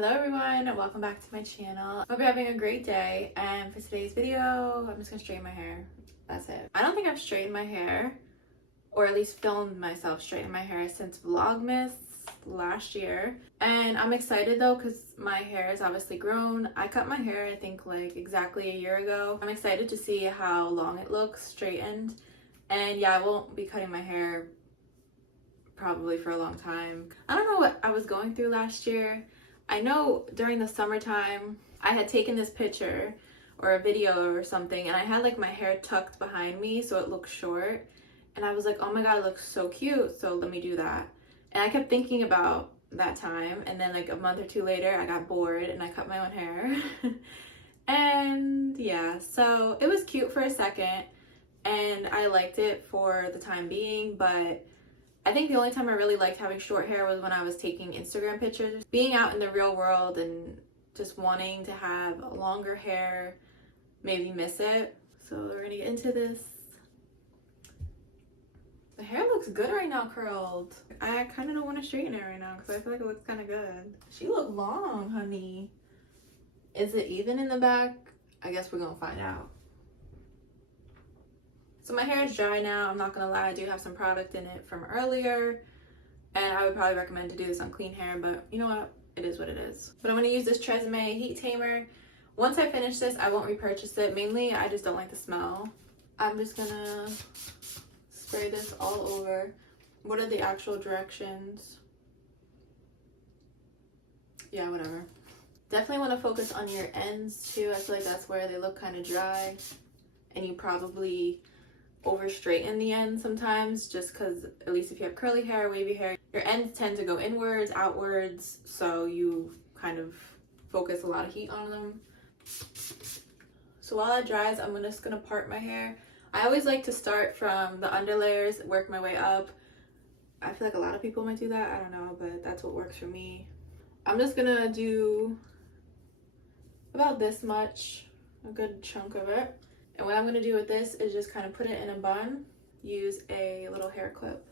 Hello everyone and welcome back to my channel. Hope you're having a great day, and for today's video I'm just gonna straighten my hair. That's it. I don't think I've straightened my hair, or at least filmed myself straightening my hair, since Vlogmas last year. And I'm excited though because my hair is obviously grown. I cut my hair I think like exactly a year ago. I'm excited to see how long it looks straightened. And yeah, I won't be cutting my hair probably for a long time. I don't know what I was going through last year. I know during the summertime, I had taken this picture or a video or something, and I had like my hair tucked behind me so it looked short. And I was like, oh my god, it looks so cute, so let me do that. And I kept thinking about that time, and then like a month or two later, I got bored and I cut my own hair. And yeah, so it was cute for a second, and I liked it for the time being, but I think the only time I really liked having short hair was when I was taking Instagram pictures. Being out in the real world and just wanting to have longer hair made me miss it. So we're gonna get into this. The hair looks good right now curled. I kind of don't want to straighten it right now because I feel like it looks kind of good. She look long, honey. Is it even in the back? I guess we're gonna find out. So my hair is dry now. I'm not gonna lie, I do have some product in it from earlier, and I would probably recommend to do this on clean hair, but you know what? It is what it is. But I'm gonna use this Tresemme heat tamer. Once I finish this, I won't repurchase it. Mainly, I just don't like the smell. I'm just gonna spray this all over. What are the actual directions? Yeah, whatever. Definitely want to focus on your ends too. I feel like that's where they look kind of dry, and you probably over straighten the ends sometimes, just because at least if you have curly hair, wavy hair, your ends tend to go inwards, outwards, so you kind of focus a lot of heat on them. So while that dries, I'm just gonna part my hair. I always like to start from the underlayers, work my way up. I feel like a lot of people might do that, I don't know, but that's what works for me. I'm just gonna do about this much, a good chunk of it. And what I'm going to do with this is just kind of put it in a bun, use a little hair clip.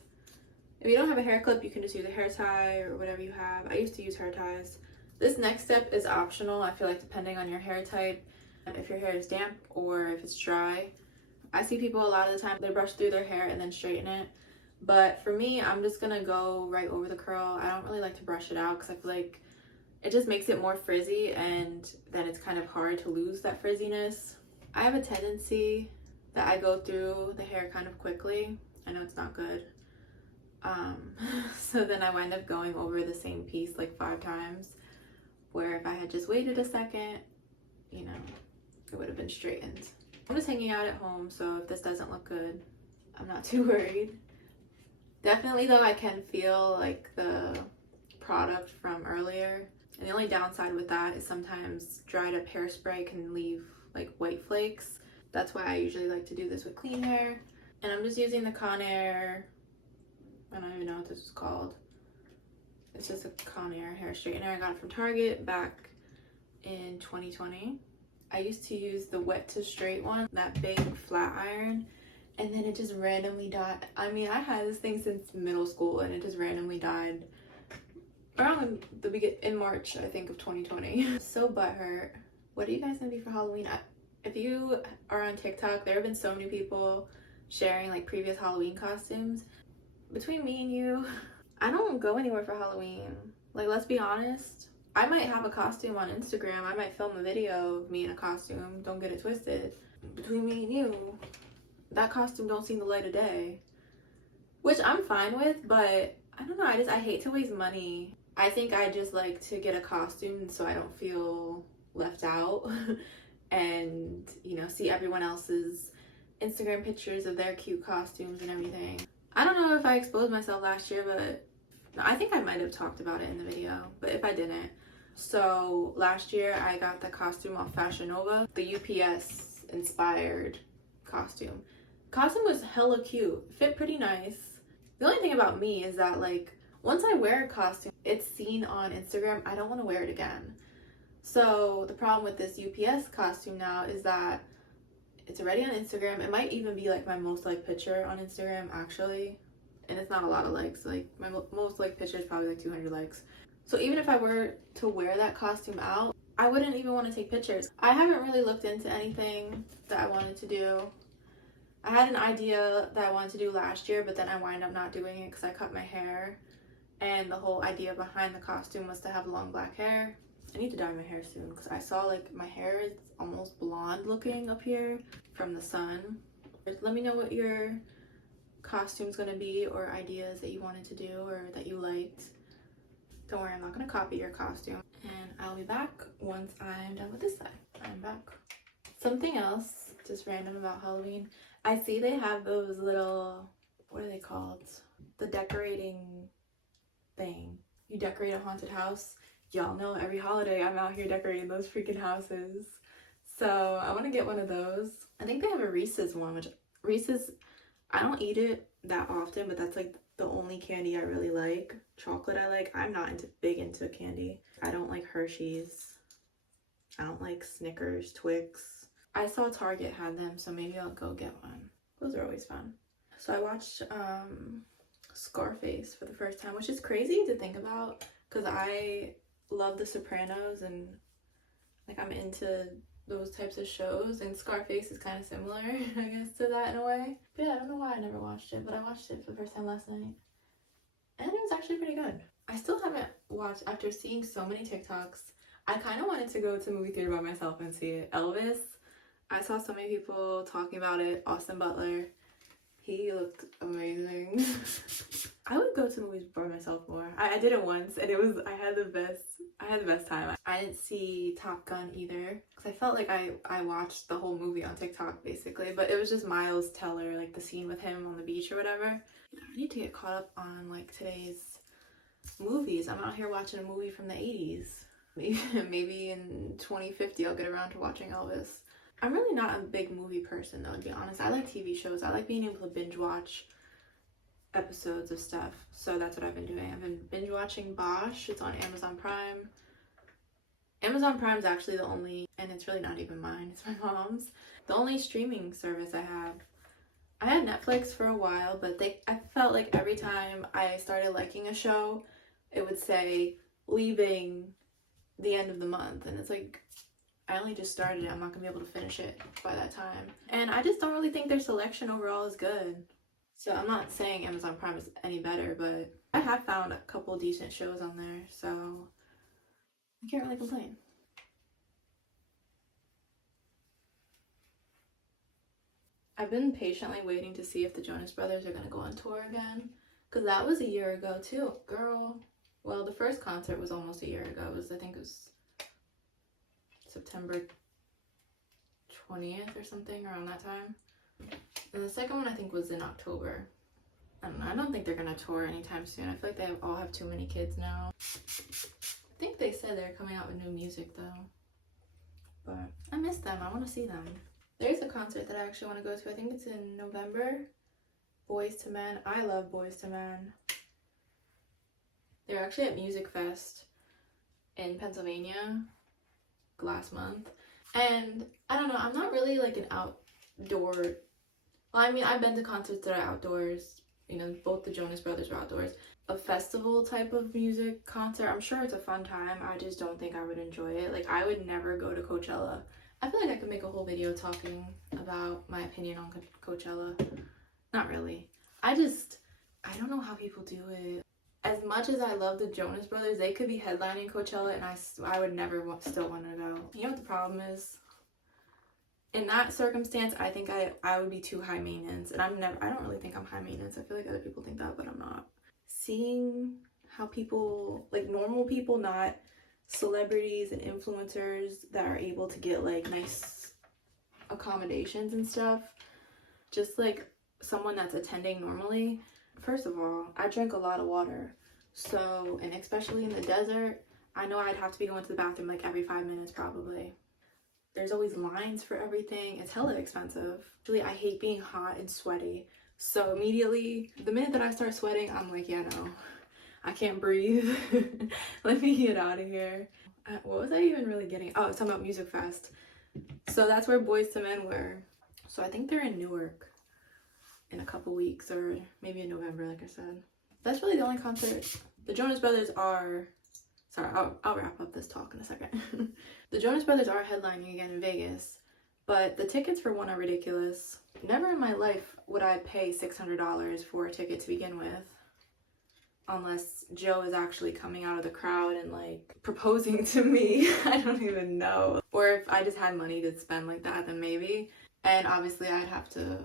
If you don't have a hair clip, you can just use a hair tie or whatever you have. I used to use hair ties. This next step is optional, I feel like, depending on your hair type. If your hair is damp or if it's dry. I see people a lot of the time, they brush through their hair and then straighten it. But for me, I'm just going to go right over the curl. I don't really like to brush it out because I feel like it just makes it more frizzy, and then it's kind of hard to lose that frizziness. I have a tendency that I go through the hair kind of quickly. I know it's not good. So then I wind up going over the same piece like 5 times, where if I had just waited a second, you know, it would have been straightened. I'm just hanging out at home, so if this doesn't look good, I'm not too worried. Definitely though, I can feel like the product from earlier. And the only downside with that is sometimes dried up hairspray can leave like white flakes. That's why I usually like to do this with clean hair. And I'm just using the Conair, I don't even know what this is called. It's just a Conair hair straightener. I got it from Target back in 2020. I used to use the wet to straight one, that big flat iron, and then it just randomly died. I mean, I had this thing since middle school and it just randomly died around in March, I think, of 2020. So butthurt. What are you guys gonna be for Halloween? If you are on TikTok, there have been so many people sharing like previous Halloween costumes. Between me and you, I don't go anywhere for Halloween. Like, let's be honest. I might have a costume on Instagram. I might film a video of me in a costume. Don't get it twisted. Between me and you, that costume don't see the light of day. Which I'm fine with, but I don't know. I hate to waste money. I think I just like to get a costume so I don't feel left out and, you know, see everyone else's Instagram pictures of their cute costumes and everything. I don't know if I exposed myself last year, but I think I might have talked about it in the video, but if I didn't. So last year I got the costume off Fashion Nova, the UPS inspired costume. Costume was hella cute, fit pretty nice. The only thing about me is that, like, once I wear a costume, it's seen on Instagram, I don't want to wear it again. So the problem with this UPS costume now is that it's already on Instagram. It might even be like my most liked picture on Instagram, actually. And it's not a lot of likes. Like, my most liked picture is probably like 200 likes. So even if I were to wear that costume out, I wouldn't even want to take pictures. I haven't really looked into anything that I wanted to do. I had an idea that I wanted to do last year, but then I wind up not doing it because I cut my hair. And the whole idea behind the costume was to have long black hair. I need to dye my hair soon because I saw like my hair is almost blonde looking up here from the sun. Let me know what your costume's gonna be or ideas that you wanted to do or that you liked. Don't worry, I'm not gonna copy your costume. And I'll be back once I'm done with this side. I'm back. Something else, just random about Halloween. I see they have those little, what are they called? The decorating thing. You decorate a haunted house. Y'all know every holiday I'm out here decorating those freaking houses. So I want to get one of those. I think they have a Reese's one, which Reese's, I don't eat it that often, but that's like the only candy I really like. Chocolate I like. I'm not big into candy. I don't like Hershey's. I don't like Snickers, Twix. I saw Target had them, so maybe I'll go get one. Those are always fun. So I watched Scarface for the first time, which is crazy to think about because I love The Sopranos and like I'm into those types of shows, and Scarface is kind of similar, I guess, to that in a way. But yeah, I don't know why I never watched it, but I watched it for the first time last night. And it was actually pretty good. I still haven't watched, after seeing so many TikToks, I kind of wanted to go to the movie theater by myself and see it. Elvis, I saw so many people talking about it. Austin Butler, he looked amazing. I would go to movies by myself more. I did it once and I had the best time. I didn't see Top Gun either because I felt like I watched the whole movie on TikTok basically, but it was just Miles Teller, like the scene with him on the beach or whatever. I need to get caught up on like today's movies. I'm out here watching a movie from the 80s. Maybe in 2050 I'll get around to watching Elvis. I'm really not a big movie person though, to be honest. I like TV shows. I like being able to binge watch episodes of stuff. So that's what I've been doing. I've been binge watching Bosch. It's on Amazon Prime. Amazon Prime is actually the only, and it's really not even mine, it's my mom's, the only streaming service I have. I had Netflix for a while, but I felt like every time I started liking a show, it would say leaving the end of the month, and it's like, I only just started it. I'm not gonna be able to finish it by that time. And I just don't really think their selection overall is good. So I'm not saying Amazon Prime is any better, but I have found a couple decent shows on there, so I can't really complain. I've been patiently waiting to see if the Jonas Brothers are gonna go on tour again, because that was a year ago too, girl. Well, the first concert was almost a year ago. I think it was September 20th or something, around that time. And the second one I think was in October. I don't know. I don't think they're gonna tour anytime soon. I feel like they all have too many kids now. I think they said they're coming out with new music though. But I miss them. I want to see them. There's a concert that I actually want to go to. I think it's in November. Boys to Men. I love Boys to Men. They're actually at Music Fest in Pennsylvania last month. And I don't know, I'm not really like an outdoor, well, I mean, I've been to concerts that are outdoors, you know, both the Jonas Brothers are outdoors. A festival type of music concert, I'm sure it's a fun time, I just don't think I would enjoy it. Like, I would never go to Coachella. I feel like I could make a whole video talking about my opinion on Coachella. Not really. I don't know how people do it. As much as I love the Jonas Brothers, they could be headlining Coachella and I would never still want to go. You know what the problem is? In that circumstance, I think I would be too high maintenance, and I don't really think I'm high maintenance. I feel like other people think that, but I'm not. Seeing how people, like normal people, not celebrities and influencers that are able to get like nice accommodations and stuff, just like someone that's attending normally. First of all, I drink a lot of water, so, and especially in the desert, I know I'd have to be going to the bathroom like every 5 minutes probably. There's always lines for everything. It's hella expensive. Actually, I hate being hot and sweaty, so immediately, the minute that I start sweating, I'm like, yeah, no, I can't breathe. Let me get out of here. What was I even really getting? Oh, I was talking about Music Fest. So that's where Boys to Men were. So I think they're in Newark in a couple weeks, or maybe in November, like I said. That's really the only concert. The Jonas Brothers are Sorry, I'll wrap up this talk in a second. The Jonas Brothers are headlining again in Vegas, but the tickets for one are ridiculous. Never in my life would I pay $600 for a ticket to begin with, unless Joe is actually coming out of the crowd and like proposing to me. I don't even know. Or if I just had money to spend like that, then maybe. And obviously I'd have to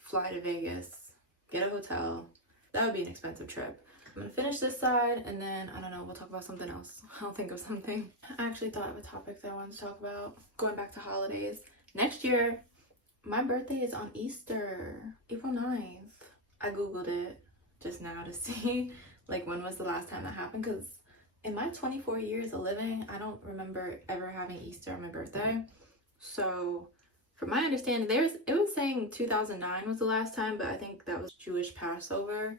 fly to Vegas, get a hotel. That would be an expensive trip. I'm gonna finish this side and then, I don't know, we'll talk about something else. I'll think of something. I actually thought of a topic that I wanted to talk about. Going back to holidays. Next year, my birthday is on Easter, April 9th. I Googled it just now to see like when was the last time that happened, because in my 24 years of living, I don't remember ever having Easter on my birthday. So from my understanding, it was saying 2009 was the last time, but I think that was Jewish Passover.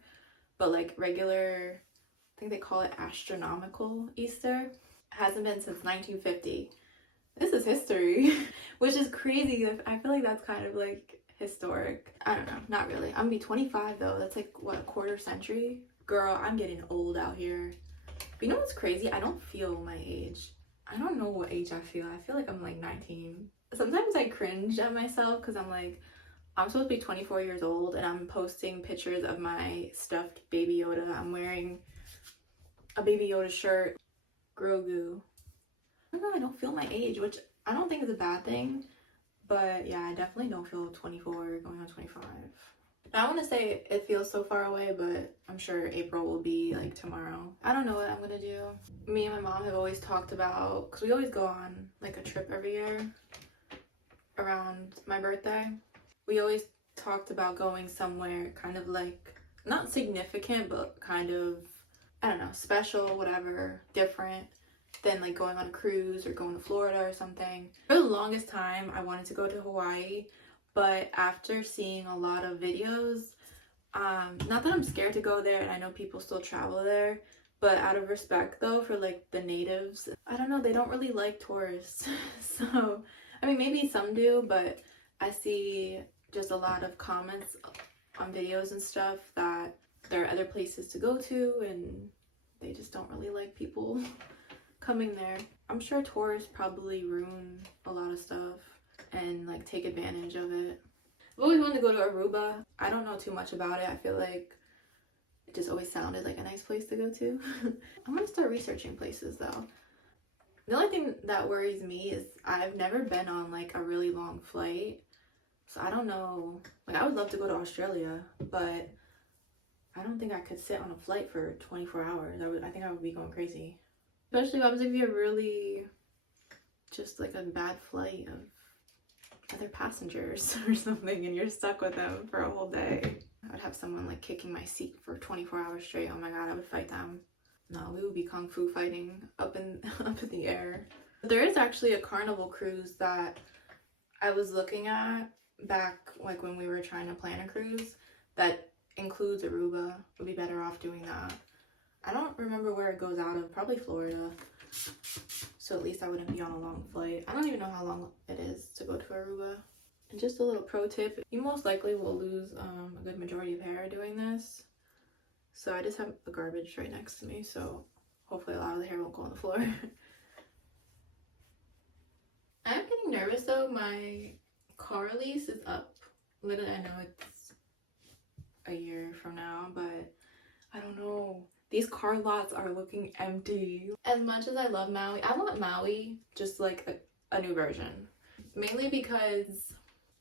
But like regular, I think they call it astronomical Easter, hasn't been since 1950. This is history, which is crazy. I feel like that's kind of like historic. I don't know, not really. I'm gonna be 25 though. That's like, what, a quarter century? Girl, I'm getting old out here. But you know what's crazy? I don't feel my age. I don't know what age I feel. I feel like I'm like 19. Sometimes I cringe at myself because I'm like, I'm supposed to be 24 years old and I'm posting pictures of my stuffed Baby Yoda. I'm wearing a Baby Yoda shirt. Grogu. I don't know, I don't feel my age, which I don't think is a bad thing. But yeah, I definitely don't feel 24 going on 25. Now, I want to say it feels so far away, but I'm sure April will be like tomorrow. I don't know what I'm going to do. Me and my mom have always talked about, because we always go on like a trip every year around my birthday. We always talked about going somewhere kind of like, not significant, but kind of, I don't know, special, whatever, different than like going on a cruise or going to Florida or something. For the longest time, I wanted to go to Hawaii, but after seeing a lot of videos, not that I'm scared to go there, and I know people still travel there, but out of respect though for like the natives, I don't know, they don't really like tourists. So, I mean, maybe some do, but I see just a lot of comments on videos and stuff that there are other places to go to and they just don't really like people coming there. I'm sure tourists probably ruin a lot of stuff and like take advantage of it. I've always wanted to go to Aruba. I don't know too much about it. I feel like it just always sounded like a nice place to go to. I'm gonna start researching places though. The only thing that worries me is I've never been on like a really long flight. So I don't know, like I would love to go to Australia, but I don't think I could sit on a flight for 24 hours. I think I would be going crazy. Especially what happens if you're really just like a bad flight of other passengers or something and you're stuck with them for a whole day. I would have someone like kicking my seat for 24 hours straight. Oh my god, I would fight them. No, we would be kung fu fighting up in the air. There is actually a Carnival cruise that I was looking at back like when we were trying to plan a cruise that includes Aruba. Would be better off doing that. I don't remember where it goes out of, probably Florida. So at least I wouldn't be on a long flight. I don't even know how long it is to go to Aruba. And just a little pro tip, you most likely will lose a good majority of hair doing this. So I just have a garbage right next to me, so hopefully a lot of the hair won't go on the floor. I'm getting nervous though. My car lease is up. Literally, I know it's a year from now, but I don't know. These car lots are looking empty. As much as I love Maui, I want Maui just like a new version. Mainly because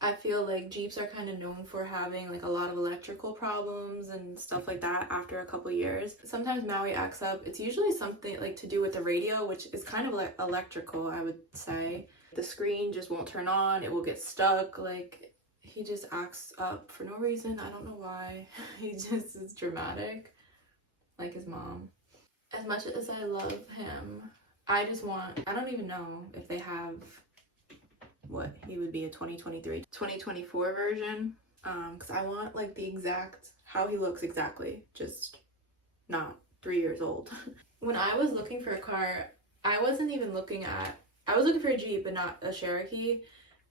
I feel like Jeeps are kind of known for having like a lot of electrical problems and stuff like that after a couple years. Sometimes Maui acts up. It's usually something like to do with the radio, which is kind of like electrical, I would say. The screen just won't turn on. It will get stuck. Like, he just acts up for no reason. I don't know why. He just is dramatic. Like his mom. As much as I love him, I don't even know if they have what he would be a 2023 2024 version, because I want like the exact how he looks exactly, just not 3 years old. When I was looking for a car, I was looking for a Jeep but not a Cherokee,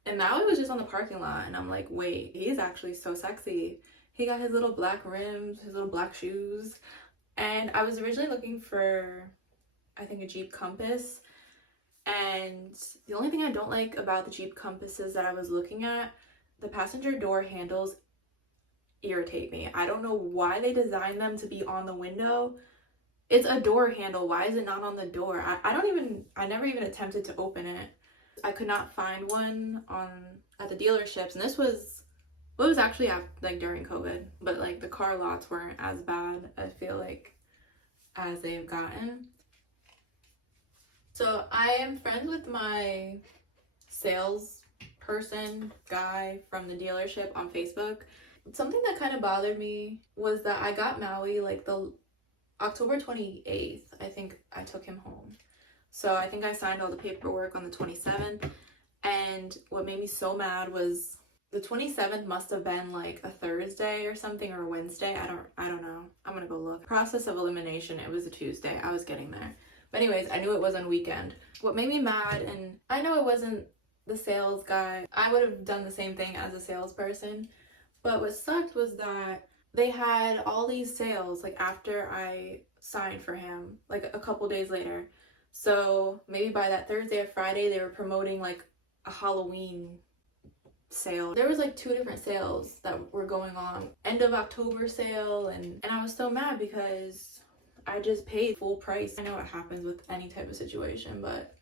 and Maui was just on the parking lot and I'm like, wait, he's actually so sexy. He got his little black rims, his little black shoes. And I was originally looking for I think, a Jeep Compass. And the only thing I don't like about the Jeep Compasses that I was looking at, the passenger door handles irritate me. I don't know why they designed them to be on the window. It's a door handle. Why is it not on the door? I never even attempted to open it. I could not find one at the dealerships, and this was, well, it was actually like during COVID, but like the car lots weren't as bad, I feel like, as they've gotten. So I am friends with my sales person guy from the dealership on Facebook. Something that kind of bothered me was that I got Maui like the October 28th, I think I took him home. So I think I signed all the paperwork on the 27th. And what made me so mad was the 27th must have been like a Thursday or something, or a Wednesday. I don't know. I'm gonna go look. Process of elimination, it was a Tuesday. I was getting there. But anyways, I knew it was on weekend. What made me mad, and I know it wasn't the sales guy. I would have done the same thing as a salesperson. But what sucked was that they had all these sales like after I signed for him, like a couple days later. So maybe by that Thursday or Friday, they were promoting like a Halloween sale. There was like 2 different sales that were going on. End of October sale, and I was so mad because I just paid full price. I know what happens with any type of situation, but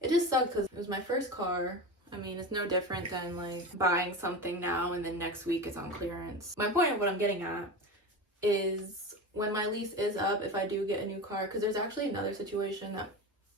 it just sucked because it was my first car. I mean, it's no different than like buying something now and then next week it's on clearance. My point of what I'm getting at is when my lease is up, if I do get a new car, because there's actually another situation that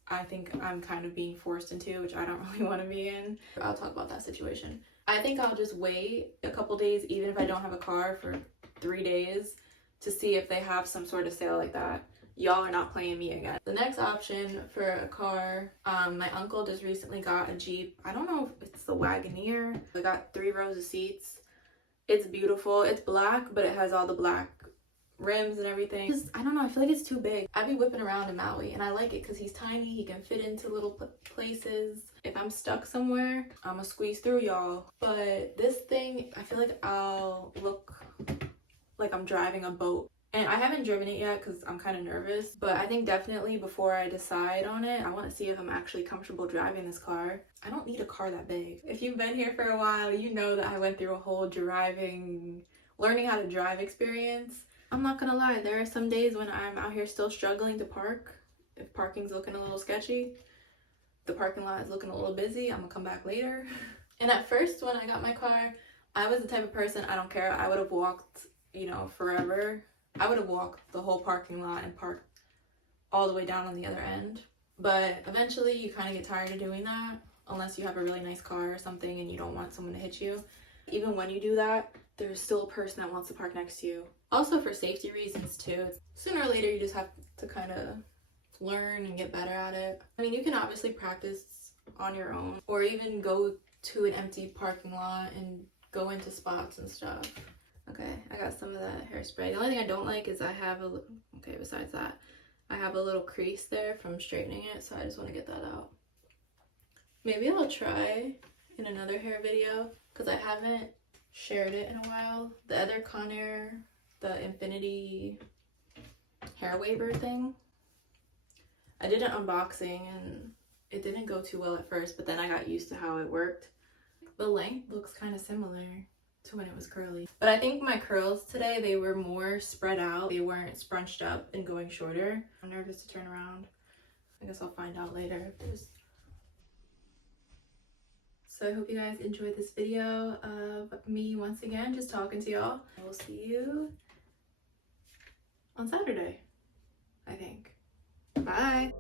I think I'm kind of being forced into, which I don't really want to be in. I'll talk about that situation. I think I'll just wait a couple days, even if I don't have a car, for 3 days to see if they have some sort of sale like that. Y'all are not playing me again. The next option for a car, my uncle just recently got a Jeep. I don't know if it's the Wagoneer. I got 3 rows of seats. It's beautiful. It's black, but it has all the black rims and everything. I don't know, I feel like it's too big. I'd be whipping around in Maui, and I like it because he's tiny. He can fit into little places. If I'm stuck somewhere, I'm gonna squeeze through, y'all. But this thing, I feel like I'll look like I'm driving a boat. And I haven't driven it yet because I'm kind of nervous, but I think definitely before I decide on it, I want to see if I'm actually comfortable driving this car. I don't need a car that big. If you've been here for a while, you know that I went through a whole learning how to drive experience. I'm not gonna lie, there are some days when I'm out here still struggling to park. If parking's looking a little sketchy, the parking lot is looking a little busy, I'm gonna come back later. And at first, when I got my car, I was the type of person, I don't care, I would have walked, forever. I would have walked the whole parking lot and parked all the way down on the other end. But eventually you kind of get tired of doing that, unless you have a really nice car or something and you don't want someone to hit you. Even when you do that, there's still a person that wants to park next to you. Also for safety reasons too. Sooner or later you just have to kind of learn and get better at it. I mean, you can obviously practice on your own, or even go to an empty parking lot and go into spots and stuff. Okay, I got some of that hairspray. The only thing I don't like is besides that, I have a little crease there from straightening it, so I just want to get that out. Maybe I'll try in another hair video, because I haven't shared it in a while. The other Conair, the Infinity hair waver thing, I did an unboxing and it didn't go too well at first, but then I got used to how it worked. The length looks kind of similar to when it was curly. But I think my curls today, they were more spread out. They weren't scrunched up and going shorter. I'm nervous to turn around. I guess I'll find out later. So I hope you guys enjoyed this video of me once again just talking to y'all. I will see you on Saturday, I think. Bye.